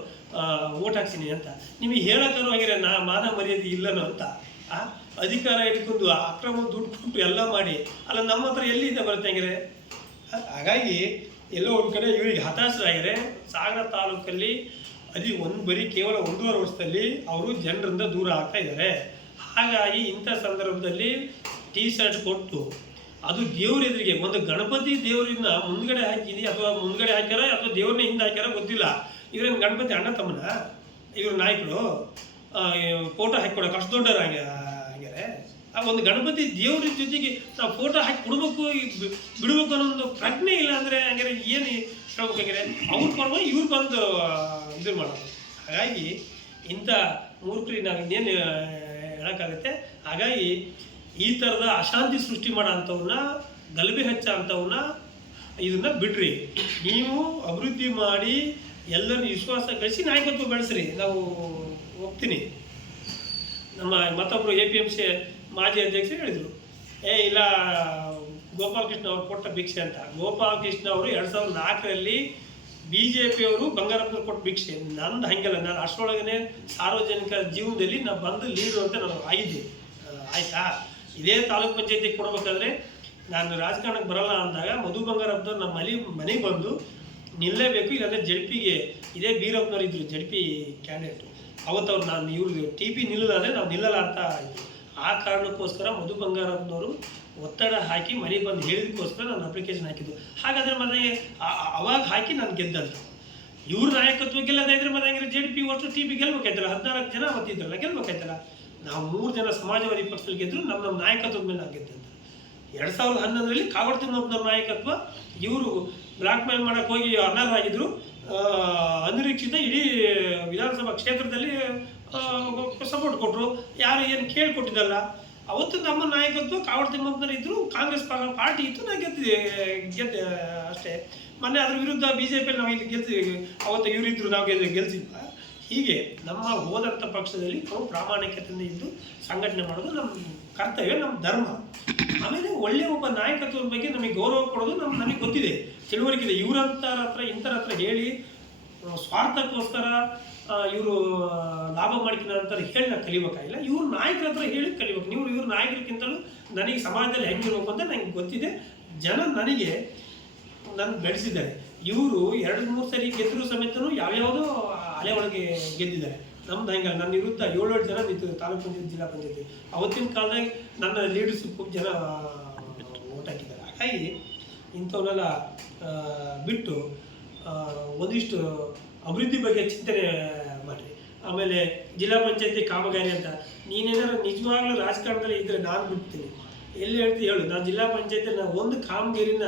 ಓಟ್ ಹಾಕ್ತೀನಿ ಅಂತ. ನಿಮಗೆ ಹೇಳೋಕ್ಕೂ ಹೋಗಿರ ನಾ ಮಾನ ಮರ್ಯಾದೆ ಇಲ್ಲನೋ ಅಂತ. ಆ? ಅಧಿಕಾರ ಇಟ್ಕೊಂಡು ಅಕ್ರಮ ದುಡ್ಡು ಕೊಟ್ಟು ಎಲ್ಲ ಮಾಡಿ, ಅಲ್ಲ ನಮ್ಮ ಹತ್ರ ಎಲ್ಲಿಂದ ಬರುತ್ತೆ ಹೆಂಗ್ರೆ ಹಾಗಾಗಿ ಎಲ್ಲೋ ಒಂದು ಕಡೆ ಇವರಿಗೆ ಹತಾಶರಾಗಿದೆ ಸಾಗರ ತಾಲೂಕಲ್ಲಿ ಅದಿ ಒಂದು ಬರೀ ಕೇವಲ ಒಂದೂವರೆ ವರ್ಷದಲ್ಲಿ ಅವರು ಜನರಿಂದ ದೂರ ಆಗ್ತಾ ಇದ್ದಾರೆ. ಹಾಗಾಗಿ ಇಂಥ ಸಂದರ್ಭದಲ್ಲಿ ಟೀ ಶರ್ಟ್ ಕೊಟ್ಟು ಅದು ದೇವ್ರ ಎದುರಿಗೆ, ಒಂದು ಗಣಪತಿ ದೇವರನ್ನ ಮುಂದ್ಗಡೆ ಹಾಕಿದಿ ಅಥವಾ ಮುಂದ್ಗಡೆ ಹಾಕ್ಯಾರ ಅಥವಾ ದೇವ್ರನ್ನ ಹಿಂದೆ ಹಾಕ್ಯಾರ ಗೊತ್ತಿಲ್ಲ. ಇವ್ರೇನು ಗಣಪತಿ ಅಣ್ಣ ತಮ್ಮನ? ಇವ್ರ ನಾಯಕರು? ಫೋಟೋ ಹಾಕಿಕೊಡೋಕೆ ಅಷ್ಟು ದೊಡ್ಡವ್ರು ಹಂಗೆ ಆ ಒಂದು ಗಣಪತಿ ದೇವ್ರ ಜೊತೆಗೆ ನಾವು ಫೋಟೋ ಹಾಕಿ ಕೊಡ್ಬೇಕು ಬಿಡಬೇಕು ಅನ್ನೋ ಒಂದು ಪ್ರಜ್ಞೆ ಇಲ್ಲ ಅಂದರೆ ಹಂಗಾರೆ ಏನು ಹೇಳ್ಬೇಕಾಗಿದೆ? ಅವ್ರ ಪರವಾಗಿ ಇವ್ರು ಬಂದು ಇದು ಮಾಡೋದು. ಹಾಗಾಗಿ ಇಂಥ ಮೂರ್ಖರಿಗೆ ನಾವು ಇನ್ನೇನು ಹೇಳೋಕ್ಕಾಗತ್ತೆ? ಹಾಗಾಗಿ ಈ ಥರದ ಅಶಾಂತಿ ಸೃಷ್ಟಿ ಮಾಡೋ ಅಂಥವ್ನ ಗಲಭೆ ಹಚ್ಚ ಅಂಥವ್ರನ್ನ ಇದನ್ನ ಬಿಡ್ರಿ. ನೀವು ಅಭಿವೃದ್ಧಿ ಮಾಡಿ ಎಲ್ಲರನ್ನು ವಿಶ್ವಾಸ ಗಳಿಸಿ ನಾಯಕತ್ವ ಬೆಳೆಸ್ರಿ. ನಾವು ಹೋಗ್ತೀನಿ. ನಮ್ಮ ಮತ್ತೊಬ್ಬರು ಎ ಪಿ ಎಂ ಸಿ ಮಾಜಿ ಅಧ್ಯಕ್ಷರು ಹೇಳಿದರು, ಏ, ಇಲ್ಲ, ಗೋಪಾಲಕೃಷ್ಣ ಅವರು ಕೊಟ್ಟ ಭಿಕ್ಷೆ ಅಂತ. ಗೋಪಾಲಕೃಷ್ಣ ಅವರು ಎರಡು ಸಾವಿರದ ನಾಲ್ಕರಲ್ಲಿ ಬಿ ಜೆ ಪಿಯವರು ಬಂಗಾರಪ್ಪನವ್ರು ಕೊಟ್ಟ ಭಿಕ್ಷೆ. ನಂದು ಹಂಗಲ್ಲ, ನಾನು ಅಷ್ಟರೊಳಗನೆ ಸಾರ್ವಜನಿಕ ಜೀವನದಲ್ಲಿ ನಾನು ಬಂದು ಲೀಡು ಅಂತ ನಾನು ಆಗಿದ್ದೆ. ಆಯಿತಾ ಆಯ್ತಾ? ಇದೇ ತಾಲೂಕ್ ಪಂಚಾಯತಿಗೆ ಕೊಡಬೇಕಾದ್ರೆ ನಾನು ರಾಜಕಾರಣಕ್ಕೆ ಬರಲ್ಲ ಅಂದಾಗ ಮಧು ಬಂಗಾರಪ್ಪದವ್ರು ನಮ್ಮ ಮನೆ, ಮನೆಗೆ ಬಂದು ನಿಲ್ಲಲೇಬೇಕು ಇಲ್ಲಾಂದರೆ ಜಡ್ಪಿಗೆ ಇದೇ ಬೀರಪ್ಪನವ್ರು ಇದ್ದರು ಜಡ್ಪಿ ಕ್ಯಾಂಡಿಡೇಟು ಅವತ್ತು ಅವ್ರು ನಾನು ಇವ್ರು ಟಿ ಪಿ ನಿಲ್ಲಲ್ಲ ಅಂದರೆ ನಾವು ನಿಲ್ಲಲ್ಲ ಅಂತ ಆಯಿತು ಆ ಕಾರಣಕ್ಕೋಸ್ಕರ ಮಧು ಬಂಗಾರಪ್ಪನವರು ಒತ್ತಡ ಹಾಕಿ ಮನೆಗೆ ಬಂದು ಹೇಳಿದಕ್ಕೋಸ್ಕರ ನಾನು ಅಪ್ಲಿಕೇಶನ್ ಹಾಕಿದ್ದು. ಹಾಗಾದ್ರೆ ಮನೆಗೆ ಅವಾಗ ಹಾಕಿ ನಾನು ಗೆದ್ದಂತ ಇವ್ರ ನಾಯಕತ್ವ ಗೆಲ್ಲದ ಇದ್ರೆ ಹಂಗಿದ್ರೆ ಜೆ ಡಿ ಪಿ ವರ್ಷ ಟಿ ಪಿ ಗೆಲ್ಬೇಕಾಯ್ತಲ್ಲ? ಹದಿನಾಲ್ಕು ಜನ ಅವತ್ತಿದ್ರಲ್ಲ ಗೆಲ್ಬೇಕಾಯ್ತಲ್ಲ? ನಾವು ಮೂರು ಜನ ಸಮಾಜವಾದಿ ಪಕ್ಷದಲ್ಲಿ ಗೆದ್ರು ನಮ್ಮ ನಮ್ಮ ನಾಯಕತ್ವದ ಮೇಲೆ ನಾವು ಗೆದ್ದಂತ ಎರಡು ಸಾವಿರದ ಹನ್ನೊಂದರಲ್ಲಿ ಕಾಗೋಡು ನಾಯಕತ್ವ ಇವರು ಬ್ಲಾಕ್ ಮೇಲ್ ಮಾಡಕ್ಕೆ ಹೋಗಿ ಅನರ್ಹರಾಗಿದ್ರು. ಆ, ಅನಿರೀಕ್ಷಿತ ಇಡೀ ವಿಧಾನಸಭಾ ಕ್ಷೇತ್ರದಲ್ಲಿ ಸಪೋರ್ಟ್ ಕೊಟ್ಟರು ಯಾರು ಏನು ಕೇಳಿಕೊಟ್ಟಿದ್ದಲ್ಲ. ಅವತ್ತು ನಮ್ಮ ನಾಯಕತ್ವ ಕಾವಡ್ ತಿಮ್ಮಪ್ಪನವ್ರು ಇದ್ರು ಕಾಂಗ್ರೆಸ್ ಪಾರ್ಟಿ ಇತ್ತು ನಾವು ಗೆದ್ದಿದೆ ಗೆದ್ದೆ, ಅಷ್ಟೇ. ಮೊನ್ನೆ ಅದ್ರ ವಿರುದ್ಧ ಬಿ ಜೆ ಪಿಯಲ್ಲಿ ನಾವು ಇಲ್ಲಿ ಗೆಲ್ತೀವಿ ಅವತ್ತು ಇವರಿದ್ರು ನಾವು ಗೆದ್ದು, ಗೆಲ್ಸಿದ್ವ. ಹೀಗೆ ನಮ್ಮ ಹೋದಂಥ ಪಕ್ಷದಲ್ಲಿ ನಾವು ಪ್ರಾಮಾಣಿಕತೆಯಿಂದ ಇದ್ದು ಸಂಘಟನೆ ಮಾಡೋದು ನಮ್ಮ ಕರ್ತವ್ಯ ನಮ್ಮ ಧರ್ಮ. ಆಮೇಲೆ ಒಳ್ಳೆಯ ಒಬ್ಬ ನಾಯಕತ್ವದ ಬಗ್ಗೆ ನಮಗೆ ಗೌರವ ಕೊಡೋದು ನಮ್ಗೆ ನಮಗೆ ಗೊತ್ತಿದೆ. ತಿಳುವಳಿಕೆ ಇದೆ. ಇವ್ರಂತರ ಹತ್ರ ಇಂಥರ ಹತ್ರ ಹೇಳಿ ಸ್ವಾರ್ಥಕ್ಕೋಸ್ಕರ ಇವರು ಲಾಭ ಮಾಡ್ಕಿನ ಅಂತ ಹೇಳಿ ನಾವು ಕಲಿಬೇಕಾಗಿಲ್ಲ. ಇವ್ರ ನಾಯಕರ ಹತ್ರ ಹೇಳಿ ಕಲಿಬೇಕು. ನೀವು ಇವ್ರ ನಾಯಕರಿಗಿಂತಲೂ ನನಗೆ ಸಮಾಜದಲ್ಲಿ ಹೆಂಗಿರ್ಬೇಕು ಅಂತ ನನಗೆ ಗೊತ್ತಿದೆ. ಜನ ನನಗೆ ನನ್ನ ಬೆಳೆಸಿದ್ದಾರೆ. ಇವರು ಎರಡು, ಮೂರು ಸರಿ ಗೆದ್ದರೂ ಸಮೇತನು ಯಾವ್ಯಾವುದೋ ಅಲೆ ಒಳಗೆ ಗೆದ್ದಿದ್ದಾರೆ. ನಮ್ದು ಹಂಗಲ್ಲ. ನನ್ನ ವಿರುದ್ಧ ಏಳೇಳು ಜನ ನಿಂತು ತಾಲೂಕು ಪಂಚಾಯತ್, ಜಿಲ್ಲಾ ಪಂಚಾಯತಿ ಅವತ್ತಿನ ಕಾಲದಾಗ ನನ್ನ ಲೀಡರ್ಸ್ ಜನ ಓಟ್ ಹಾಕಿದ್ದಾರೆ. ಹಾಗಾಗಿ ಇಂಥವನ್ನೆಲ್ಲ ಬಿಟ್ಟು ಒಂದಿಷ್ಟು ಅಭಿವೃದ್ಧಿ ಬಗ್ಗೆ ಚಿಂತನೆ ಮಾಡಿರಿ. ಆಮೇಲೆ ಜಿಲ್ಲಾ ಪಂಚಾಯತಿ ಕಾಮಗಾರಿ ಅಂತ. ನೀನೇನಾದ್ರು ನಿಜವಾಗ್ಲೂ ರಾಜಕಾರಣದಲ್ಲಿ ಇದ್ದರೆ ನಾನು ಬಿಡ್ತೀನಿ. ಎಲ್ಲಿ ಹೇಳ್ತೀನಿ ಹೇಳು. ನಾನು ಜಿಲ್ಲಾ ಪಂಚಾಯತಿನ ಒಂದು ಕಾಮಗಾರಿನ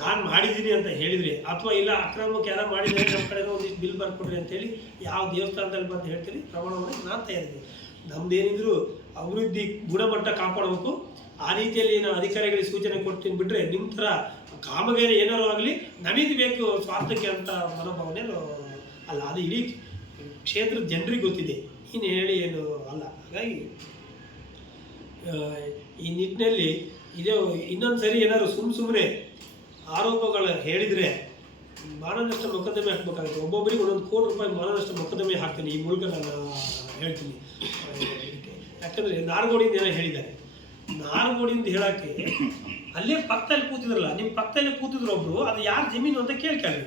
ನಾನು ಮಾಡಿದ್ದೀನಿ ಅಂತ ಹೇಳಿದ್ರಿ, ಅಥವಾ ಇಲ್ಲ ಅಕ್ರಮಕ್ಕೆ ಯಾರೋ ಮಾಡಿದ್ರೆ ನಮ್ಮ ಕಡೆ ಒಂದಿಷ್ಟು ಬಿಲ್ ಬರ್ಕೊಡ್ರಿ ಅಂತೇಳಿ ಯಾವ ದೇವಸ್ಥಾನದಲ್ಲಿ ಬಂದು ಹೇಳ್ತೀರಿ ಪ್ರಮಾಣವನ್ನು ನಾನು ತಯಾರಿದ್ದೀನಿ. ನಮ್ದೇನಿದ್ರು ಅಭಿವೃದ್ಧಿ ಗುಣಮಟ್ಟ ಕಾಪಾಡಬೇಕು. ಆ ರೀತಿಯಲ್ಲಿ ನಾವು ಅಧಿಕಾರಿಗಳಿಗೆ ಸೂಚನೆ ಕೊಡ್ತೀನಿ ಬಿಟ್ಟರೆ ನಿಮ್ಮ ಥರ ಕಾಮಗಾರಿ ಏನಾರು ಆಗಲಿ ನಮಗೆ ಬೇಕು ಸ್ವಾರ್ಥಕ್ಕೆ ಅಂತ ಮನೋಭಾವನೆ ಅಲ್ಲ, ಅದು ಇಡೀ ಕ್ಷೇತ್ರದ ಜನರಿಗೆ ಗೊತ್ತಿದೆ. ಇನ್ನು ಹೇಳಿ ಏನು ಅಲ್ಲ. ಹಾಗಾಗಿ ಈ ನಿಟ್ಟಿನಲ್ಲಿ ಇದೇ ಇನ್ನೊಂದು ಸರಿ ಏನಾದ್ರು ಸುಮ್ಮ ಸುಮ್ಮನೆ ಆರೋಪಗಳು ಹೇಳಿದರೆ ಮಾನನಷ್ಟ ಮೊಕದ್ದಮೆ ಹಾಕ್ಬೇಕಾಗುತ್ತೆ. ಒಬ್ಬೊಬ್ಬರಿಗೆ ಒಂದೊಂದು ಕೋಟಿ ರೂಪಾಯಿ ಮಾನನಷ್ಟ ಮೊಕದ್ದಮೆ ಹಾಕ್ತೀನಿ. ಈ ಮೂಲಕ ನಾನು ಹೇಳ್ತೀನಿ. ಯಾಕಂದರೆ ನಾರ್ಗೋಡಿಯಿಂದ ಏನೋ ಹೇಳಿದ್ದಾರೆ. ನಾರ್ಗೋಡಿಯಿಂದ ಹೇಳಕ್ಕೆ ಅಲ್ಲೇ ಪಕ್ಕದಲ್ಲಿ ಕೂತಿದ್ರಲ್ಲ ನಿಮ್ಮ ಪಕ್ಕದಲ್ಲಿ ಕೂತಿದ್ರು ಒಬ್ರು, ಅದು ಯಾರು ಜಮೀನು ಅಂತ ಕೇಳ್ಕೊಳ್ಳಿ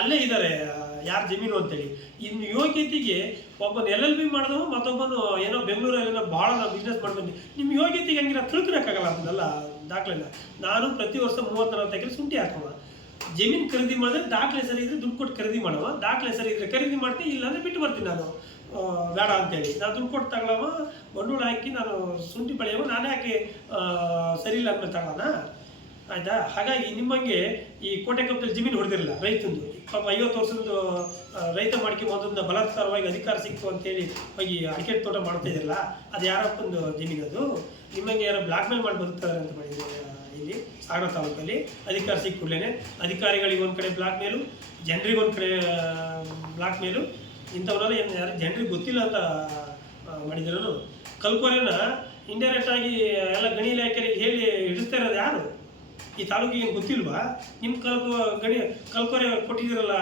ಅಲ್ಲೇ ಇದ್ದಾರೆ ಯಾರು ಜಮೀನು ಅಂತೇಳಿ. ಇನ್ನು ಯೋಗ್ಯತೆಗೆ ಒಬ್ಬನ ಎಲ್ ಎಲ್ ಬಿ ಮಾಡಿದವ ಮತ್ತೊಬ್ಬನು ಏನೋ ಬೆಂಗಳೂರಲ್ಲಿ ಏನೋ ಭಾಳ ಬಿಸ್ನೆಸ್ ಮಾಡ್ತೀನಿ ನಿಮ್ಮ ಯೋಗ್ಯತೆಗೆ ಹಂಗಿರ ತಿಳ್ಕೊಳಕ್ಕಾಗಲ್ಲ ಅದನ್ನೆಲ್ಲ ದಾಖಲೆನ. ನಾನು ಪ್ರತಿ ವರ್ಷ ಮೂವತ್ತು ನಲವತ್ತು ಎಕರೆ ಶುಂಠಿ ಹಾಕುವ. ಜಮೀನು ಖರೀದಿ ಮಾಡಿದ್ರೆ ದಾಖಲೆ ಸರಿ ಇದ್ರೆ ದುಡ್ಡು ಕೊಟ್ಟು ಖರೀದಿ ಮಾಡುವ. ದಾಖಲೆ ಸರಿ ಇದ್ರೆ ಖರೀದಿ ಮಾಡ್ತೀನಿ ಇಲ್ಲಾಂದ್ರೆ ಬಿಟ್ಟು ಬರ್ತೀನಿ ನಾನು. ಬೇಡ ಅಂತೇಳಿ. ನಾನು ದುಡ್ಡು ಕೊಟ್ಟು ತಗೊಳವ ಬಂಡವಾಳ ಹಾಕಿ ನಾನು ಶುಂಠಿ ಬೆಳೆಯವ ನಾನೇ ಆ, ಸರಿ ಇಲ್ಲ ಅಂದ್ಮೇಲೆ ತಗೊಳ್ಳೋಣ ಆಯ್ತಾ? ಹಾಗಾಗಿ ನಿಮ್ಮಂಗೆ ಈ ಕೋಟೆ ಕಪ್ಪದಲ್ಲಿ ಜಮೀನು ಹೊಡೆದಿರಲಿಲ್ಲ, ರೈತಂದು. ಪಾಪ ಐವತ್ತು ವರ್ಷದ ರೈತ ಮಾಡ್ಕೊಂಬಂದನ್ನ ಬಲಾತ್ಕಾರವಾಗಿ ಅಧಿಕಾರ ಸಿಕ್ತು ಅಂತೇಳಿ ಹೋಗಿ ಅಡಿಕೆ ತೋಟ ಮಾಡ್ತಾ ಇದ್ರಲ್ಲ, ಅದು ಯಾರಪ್ಪಂದು ಜಮೀನು ಅದು? ನಿಮ್ಮಂಗೆ ಯಾರೋ ಬ್ಲಾಕ್ ಮೇಲ್ ಮಾಡಿ ಬರ್ತಾರೆ ಅಂತ ಮಾಡಿದ್ರು ಇಲ್ಲಿ, ಸಾಗರ ತಾಲೂಕಲ್ಲಿ ಅಧಿಕಾರ ಸಿಕ್ಕ ಕೂಡಲೇ ಅಧಿಕಾರಿಗಳಿಗೆ ಒಂದು ಕಡೆ ಬ್ಲಾಕ್ ಮೇಲು, ಜನರಿಗೆ ಒಂದು ಕಡೆ ಬ್ಲಾಕ್ ಮೇಲು, ಇಂಥವರೆಲ್ಲ ಏನು ಯಾರು, ಜನರಿಗೆ ಗೊತ್ತಿಲ್ಲ ಅಂತ ಮಾಡಿದ್ರು. ಕಲ್ಕೋರೆನ ಇಂಡೈರೆಕ್ಟ್ ಆಗಿ ಎಲ್ಲ ಗಣಿ ಇಲಾಖೆಗೆ ಹೇಳಿ ಹಿಡಿಸ್ತಾ ಇರೋದು ಯಾರು? ಈ ತಾಲೂಕಿಗೆ ಏನು ಗೊತ್ತಿಲ್ವಾ? ನಿಮ್ಮ ಕಲ್ಕೋ, ಗಣಿ, ಕಲ್ಕೋರೆ ಕೊಟ್ಟಿದ್ದೀರಲ್ಲ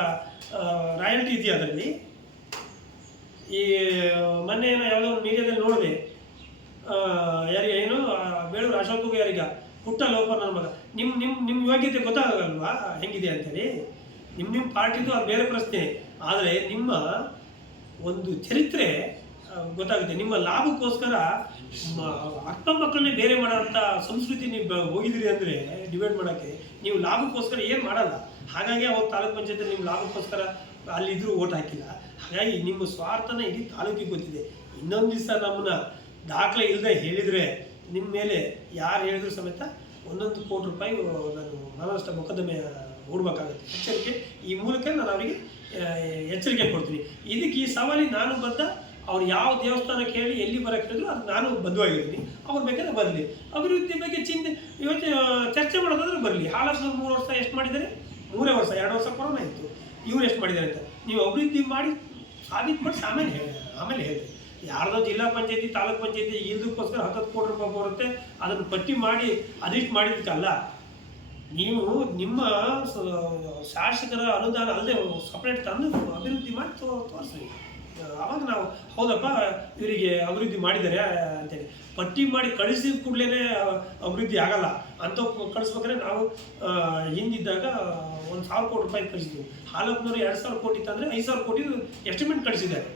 ರಾಯಲ್ಟಿ ಇದೆಯಾ ಅದರಲ್ಲಿ? ಈ, ಮೊನ್ನೆ ಏನೋ ಯಾವುದೋ ಒಂದು ಮೀಡಿಯಾದಲ್ಲಿ ನೋಡಿದೆ. ಯಾರಿಗ ಏನು? ಬೇಳೂರು ಅಶೋಕ್ ಯಾರಿಗ? ಪುಟ್ಟ ಲೋಪ ನನ್ನ ಮಗ. ನಿಮ್ಮ ನಿಮ್ಮ ನಿಮ್ಮ ಯೋಗ್ಯತೆ ಗೊತ್ತಾಗಲ್ವಾ? ಹೆಂಗಿದೆ ಅಂತೇಳಿ. ನಿಮ್ಮ ನಿಮ್ಮ ಪಾರ್ಟಿದು ಅದು ಬೇರೆ ಪ್ರಶ್ನೆ. ಆದರೆ ನಿಮ್ಮ ಒಂದು ಚರಿತ್ರೆ ಗೊತ್ತಾಗುತ್ತೆ. ನಿಮ್ಮ ಲಾಭಕ್ಕೋಸ್ಕರ ಅಕ್ಕ ಮಕ್ಕಳನ್ನೇ ಬೇರೆ ಮಾಡೋಂಥ ಸಂಸ್ಕೃತಿ ನೀವು ಹೋಗಿದ್ದೀರಿ ಅಂದರೆ ಡಿವೈಡ್ ಮಾಡೋಕ್ಕೆ ನೀವು ಲಾಭಕ್ಕೋಸ್ಕರ ಏನು ಮಾಡಲ್ಲ. ಹಾಗಾಗಿ ಅವತ್ತು ತಾಲೂಕು ಪಂಚಾಯತ್ ನಿಮ್ಮ ಲಾಭಕ್ಕೋಸ್ಕರ ಅಲ್ಲಿದ್ದರೂ ಓಟ್ ಹಾಕಿಲ್ಲ. ಹಾಗಾಗಿ ನಿಮ್ಮ ಸ್ವಾರ್ಥನ ಇಡೀ ತಾಲೂಕಿಗೆ ಗೊತ್ತಿದೆ. ಇನ್ನೊಂದು ದಿವಸ ನಮ್ಮನ್ನ ದಾಖಲೆ ಇಲ್ಲದೆ ಹೇಳಿದರೆ ನಿಮ್ಮ ಮೇಲೆ ಯಾರು ಹೇಳಿದ್ರು ಸಮೇತ ಒಂದೊಂದು ಕೋಟಿ ರೂಪಾಯಿ ನಾನು ಮಾನನಷ್ಟ ಮೊಕದ್ದಮೆ ಹೂಡಬೇಕಾಗುತ್ತೆ. ಎಚ್ಚರಿಕೆ ಈ ಮೂಲಕ ನಾನು ಅವರಿಗೆ ಎಚ್ಚರಿಕೆ ಕೊಡ್ತೀನಿ. ಇದಕ್ಕೆ ಈ ಸವಾಲಿಗೆ ನಾನು ಬದ್ಧ ಅವ್ರು ಯಾವ ದೇವಸ್ಥಾನಕ್ಕೆ ಹೇಳಿ ಎಲ್ಲಿ ಬರಕ್ಕೆ ಹೇಳಿದ್ರು ಅದು ನಾನು ಬದ್ಧವಾಗಿರ್ತೀನಿ ಅವ್ರ ಬೇಕಾದ್ರೆ ಬರಲಿ. ಅಭಿವೃದ್ಧಿ ಬಗ್ಗೆ ಚಿಂತೆ, ಇವತ್ತು ಚರ್ಚೆ ಮಾಡೋದಾದ್ರೆ ಬರಲಿ. ಹಾಲಷ್ಟು ಮೂರು ವರ್ಷ ಎಷ್ಟು ಮಾಡಿದ್ದಾರೆ? ಮೂರೇ ವರ್ಷ, ಎರಡು ವರ್ಷ ಕೊರೋನಾ ಇತ್ತು. ಇವ್ರು ಎಷ್ಟು ಮಾಡಿದ್ದಾರೆ ಅಂತ. ನೀವು ಅಭಿವೃದ್ಧಿ ಮಾಡಿ, ಸಾಬೀತು ಮಾಡಿ ಆಮೇಲೆ ಹೇಳಿ. ಆಮೇಲೆ ಹೇಳಿ. ಯಾರ್ದೋ ಜಿಲ್ಲಾ ಪಂಚಾಯತಿ, ತಾಲೂಕ್ ಪಂಚಾಯತಿ ಇದಕ್ಕೋಸ್ಕರ ಹತ್ತತ್ತು ಕೋಟಿ ರೂಪಾಯಿ ಬರುತ್ತೆ. ಅದನ್ನು ಪಟ್ಟಿ ಮಾಡಿ, ಅದಿಷ್ಟು ಮಾಡಿದ್ದಕ್ಕಲ್ಲ ನೀವು ನಿಮ್ಮ ಶಾಸಕರ ಅನುದಾನ ಅಲ್ಲದೆ ಸಪ್ರೇಟ್ ತಂದು ಅಭಿವೃದ್ಧಿ ಮಾಡಿ ತೋ, ತೋರಿಸ್ರಿ. ಅವಾಗ ನಾವು ಹೌದಪ್ಪ ಇವರಿಗೆ ಅಭಿವೃದ್ಧಿ ಮಾಡಿದ್ದಾರೆ ಅಂತೇಳಿ. ಪಟ್ಟಿ ಮಾಡಿ ಕಳಿಸಿದ ಕೂಡಲೇ ಅಭಿವೃದ್ಧಿ ಆಗಲ್ಲ. ಅಂತ ಕಳಿಸ್ಬೇಕಾದ್ರೆ ನಾವು ಆ, ಹಿಂದಿದ್ದಾಗ ಒಂದು ಸಾವಿರ ಕೋಟಿ ರೂಪಾಯಿ ಕಳಿಸಿದ್ವಿ. ಹಾಲಪ್ಪನವರು ಎರಡು ಸಾವಿರ ಕೋಟಿ ತಂದರೆ ಐದು ಸಾವಿರ ಕೋಟಿ ಎಸ್ಟಿಮೇಟ್ ಕಳಿಸಿದ್ದಾರೆ.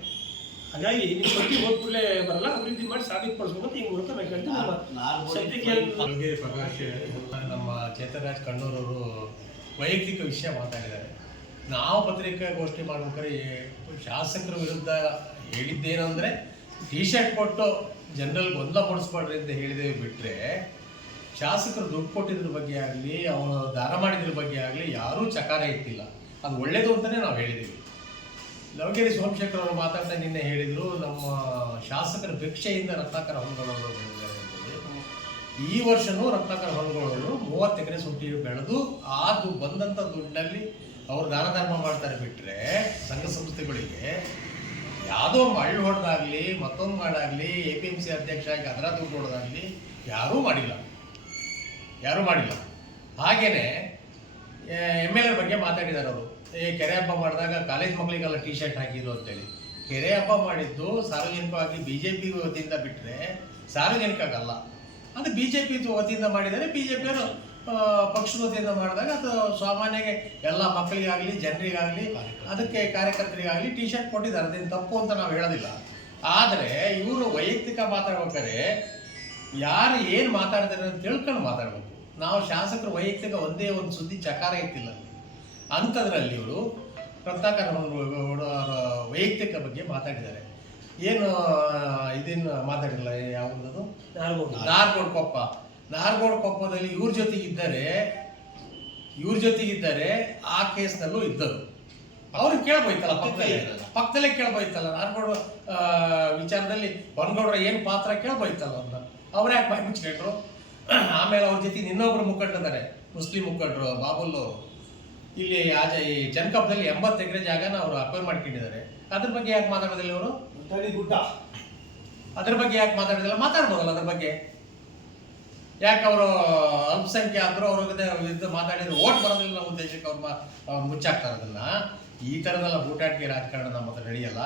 ಹಾಗಾಗಿ ನಿಮ್ಮ ಪಟ್ಟಿ ಹೋದ ಕೂಡಲೇ ಬರಲ್ಲ ಅಭಿವೃದ್ಧಿ ಮಾಡಿ ಸಾಬೀತುಪಡಿಸ್ಬೇಕು ಅಂತ ಈ ಮೂಲಕ ನಾನು ಹೇಳ್ತೀನಿ ನಮ್ಮ ಪ್ರಕಾಶ್ ಕಣ್ಣೂರವರು ವೈಯಕ್ತಿಕ ವಿಷಯ ಮಾತಾಡಿದ್ದಾರೆ. ನಾವು ಪತ್ರಿಕಾಗೋಷ್ಠಿ ಮಾಡ್ಬೇಕಾದ್ರೆ ಶಾಸಕರ ವಿರುದ್ಧ ಹೇಳಿದ್ದೇನೆಂದರೆ ಟಿ ಶರ್ಟ್ ಕೊಟ್ಟು ಜನರಲ್ ಗೊಂದಲ ಪಡಿಸ್ಬೇಡ್ರಿ ಅಂತ ಹೇಳಿದ್ದೇವೆ ಬಿಟ್ಟರೆ ಶಾಸಕರು ದುಡ್ಡು ಕೊಟ್ಟಿದ್ರ ಬಗ್ಗೆ ಆಗಲಿ ಅವನು ದಾನ ಮಾಡಿದ್ರ ಬಗ್ಗೆ ಆಗಲಿ ಯಾರೂ ಚಕಾರ ಇತ್ತಿಲ್ಲ ಅದು ಒಳ್ಳೇದು ಅಂತಲೇ ನಾವು ಹೇಳಿದ್ದೀವಿ ಲವಗೇರಿ ಸೋಮಶೇಖರ್ ಅವರು ಮಾತಾಡ್ತಾ ನಿನ್ನೆ ಹೇಳಿದ್ರು, ನಮ್ಮ ಶಾಸಕರ ಭಿಕ್ಷೆಯಿಂದ ರತ್ನಾಕರ ಅಂತೇಳಿ. ಈ ವರ್ಷನೂ ರತ್ನಾಕರ ಹೊಂದಗಳು ಮೂವತ್ತು ಎಕರೆ ಶುಂಠಿ ಬೆಳೆದು ಆದು ಬಂದಂಥ ದುಡ್ಡಲ್ಲಿ ಅವರು ದಾನ ಧರ್ಮ ಮಾಡ್ತಾರೆ ಬಿಟ್ಟರೆ ಸಂಘ ಸಂಸ್ಥೆಗಳಿಗೆ ಯಾವುದೋ ಮಳ್ಳು ಹೊಡೆದಾಗಲಿ, ಮತ್ತೊಂದು ಮಾಡಾಗಲಿ ಎ ಪಿ ಎಂ ಸಿ ಅಧ್ಯಕ್ಷ ಆಗಿ ಅದರ ದುಡ್ಡು ಹೊಡೆದಾಗಲಿ ಯಾರೂ ಮಾಡಿಲ್ಲ. ಯಾರೂ ಮಾಡಿಲ್ಲ. ಹಾಗೇನೆ ಎಂ ಎಲ್ ಎ ಬಗ್ಗೆ ಮಾತಾಡಿದ್ದಾರೆ ಅವರು. ಈ ಕೆರೆ ಹಬ್ಬ ಮಾಡಿದಾಗ ಕಾಲೇಜ್ ಮಕ್ಕಳಿಗೆಲ್ಲ ಟಿ ಶರ್ಟ್ ಹಾಕಿದ್ರು ಅಂತೇಳಿ. ಕೆರೆ ಹಬ್ಬ ಮಾಡಿದ್ದು ಸಾರ್ವಜನಿಕವಾಗಿ ಬಿ ಜೆ ಪಿ ವತಿಯಿಂದ ಬಿಟ್ಟರೆ ಸಾರ್ವಜನಿಕಗಲ್ಲ. ಅದು ಬಿ ಜೆ ಪಿ ವತಿಯಿಂದ ಮಾಡಿದರೆ ಬಿ ಜೆ ಪಿಯವರು ಪಕ್ಷದ ವತಿಯಿಂದ ಮಾಡಿದಾಗ ಅದು ಸಾಮಾನ್ಯಗೆ ಎಲ್ಲ ಮಕ್ಕಳಿಗಾಗಲಿ ಜನರಿಗಾಗಲಿ ಅದಕ್ಕೆ ಕಾರ್ಯಕರ್ತರಿಗಾಗಲಿ ಟಿ ಶರ್ಟ್ ಕೊಟ್ಟಿದ್ದಾರೆ. ಅದೇನು ತಪ್ಪು ಅಂತ ನಾವು ಹೇಳೋದಿಲ್ಲ. ಆದರೆ ಇವರು ವೈಯಕ್ತಿಕ ಮಾತಾಡ್ಬೇಕಾದ್ರೆ ಯಾರು ಏನು ಮಾತಾಡ್ತಾರೆ ಅಂತ ತಿಳ್ಕೊಂಡು ಮಾತಾಡ್ಬೇಕು. ನಾವು ಶಾಸಕರು ವೈಯಕ್ತಿಕ ಒಂದೇ ಒಂದು ಸುದ್ದಿ ಚಕಾರ ಇತ್ತಿಲ್ಲ ಅಂಥದ್ರಲ್ಲಿ ಇವರು ರತ್ನಾಕರ್ ವೈಯಕ್ತಿಕ ಬಗ್ಗೆ ಮಾತಾಡಿದ್ದಾರೆ. ಏನು ಇದನ್ನು ಮಾತಾಡಿಲ್ಲ ಯಾವುದದು? ನಾಲ್ಕು ನಾರ್ಗೋಡ್ ಕೊಪ್ಪ. ನಾರ್ಗೋಡ್ ಕೊಪ್ಪದಲ್ಲಿ ಇವ್ರ ಜೊತೆಗಿದ್ದರೆ ಇವ್ರ ಜೊತೆಗಿದ್ದರೆ ಆ ಕೇಸ್ನಲ್ಲೂ ಇದ್ದರು ಅವ್ರು ಕೇಳ್ಬೋಯ್ತಲ್ಲ ಪಕ್ಕದಲ್ಲೇ? ಪಕ್ಕದಲ್ಲೇ ಕೇಳ್ಬೋಯ್ತಲ್ಲ. ನಾರ್ಗೋಡ್ ವಿಚಾರದಲ್ಲಿ ಬನ್ಗೌಡ್ರ ಏನು ಪಾತ್ರ ಕೇಳ್ಬೋಯ್ತಲ್ಲ ಅವ್ರನ್ನ ಅವ್ರು ಯಾಕೆ ಬಾಯಿ ಮುಚ್ಚಿಟ್ರು ಆಮೇಲೆ ಅವ್ರ ಜೊತೆ ಇನ್ನೊಬ್ರು ಮುಖಂಡರಿದ್ದಾರೆ. ಮುಸ್ಲಿಂ ಮುಖಂಡರು ಬಾಬುಲ್ ಅವರು. ಇಲ್ಲಿ ಆಜ ಈ ಜನಕಪ್ಪದಲ್ಲಿ ಎಂಬತ್ತು ಎಕರೆ ಜಾಗನ ಅವರು ಅಕ್ವೈರ್ ಮಾಡ್ಕೊಂಡಿದ್ದಾರೆ. ಅದ್ರ ಬಗ್ಗೆ ಯಾಕೆ ಮಾತಾಡೋದಿಲ್ಲ ಅವರು ಗುಡ್ಡ. ಅದ್ರ ಬಗ್ಗೆ ಯಾಕೆ ಮಾತಾಡೋದಿಲ್ಲ? ಮಾತಾಡ್ಬೋದಲ್ಲ ಅದ್ರ ಬಗ್ಗೆ? ಯಾಕೆ ಅವರು ಅಲ್ಪಸಂಖ್ಯಾತರು, ಅವ್ರ ವಿರುದ್ಧ ಮಾತಾಡಿದ್ರೆ ಓಟ್ ಬರೋದಿಲ್ಲ ನಮ್ಮ ಉದ್ದೇಶಕ್ಕೆ ಅವ್ರು ಮಾ- ಅವ್ರು ಮುಚ್ಚಾಕ್ತಾರೆ ಅದನ್ನ ಈ ಥರದೆಲ್ಲ ಬೂಟಾಟಿಕೆ ರಾಜಕಾರಣ ನಮ್ಮ ಹತ್ರ ನಡೆಯಲ್ಲ.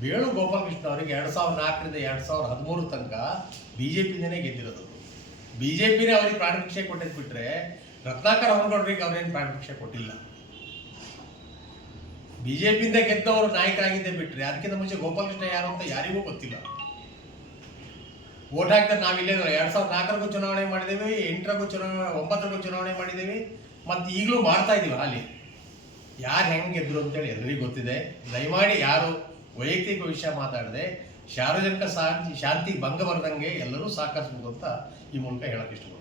ಬೇಳು ಗೋಪಾಲಕೃಷ್ಣ ಅವರಿಗೆ ಎರಡು ಸಾವಿರದ ನಾಲ್ಕರಿಂದ ಎರಡು ಸಾವಿರದ ಹದಿಮೂರು ತನಕ ಬಿ ಜೆ ಪಿನೇ ಗೆದ್ದಿರೋದು. ಬಿ ಜೆ ಪಿನೇ ಅವ್ರಿಗೆ ಪ್ರಾಣ ಭಿಕ್ಷೆ ಕೊಟ್ಟಿದ್ದು ಬಿಟ್ರೆ ರತ್ನಾಕರ್ ಹೊರಗೌಡ್ರಿಗೆ ಅವ್ರೇನು ಪ್ರಾಣ ಭಿಕ್ಷೆ ಕೊಟ್ಟಿಲ್ಲ. ಬಿ ಜೆ ಪಿಯಿಂದ ಗೆದ್ದವರು ನಾಯಕರಾಗಿದ್ದೇ ಬಿಟ್ಟರೆ ಅದಕ್ಕಿಂತ ಮುಂಚೆ ಗೋಪಾಲಕೃಷ್ಣ ಯಾರು ಅಂತ ಯಾರಿಗೂ ಗೊತ್ತಿಲ್ಲ. ಓಟ್ ಹಾಕಿದ್ರೆ ನಾವಿಲ್ಲ ಎರಡ್ ಸಾವಿರದ ನಾಲ್ಕರಿಗೂ ಚುನಾವಣೆ ಮಾಡಿದ್ದೀವಿ ಎಂಟರಿಗೂ ಚುನಾವಣೆ, ಒಂಬತ್ತರಿಗೂ ಚುನಾವಣೆ ಮಾಡಿದ್ದೀವಿ ಮತ್ತು ಈಗಲೂ ಮಾಡ್ತಾ ಇದೀವಿ ಅಲ್ಲಿ. ಯಾರು ಹೆಂಗೆ ಗೆದ್ರು ಅಂತೇಳಿ ಎಲ್ಲರಿಗೂ ಗೊತ್ತಿದೆ. ದಯಮಾಡಿ ಯಾರು ವೈಯಕ್ತಿಕ ವಿಷಯ ಮಾತಾಡದೆ, ಸಾರ್ವಜನಿಕ ಶಾಂತಿ ಶಾಂತಿ ಭಂಗ ಬರದಂಗೆ ಎಲ್ಲರೂ ಸಹಕರಿಸ್ಬೇಕು ಅಂತ ಈ ಮೂಲಕ ಹೇಳಕ್ಕೆ ಇಷ್ಟಪಡ್ತೀನಿ.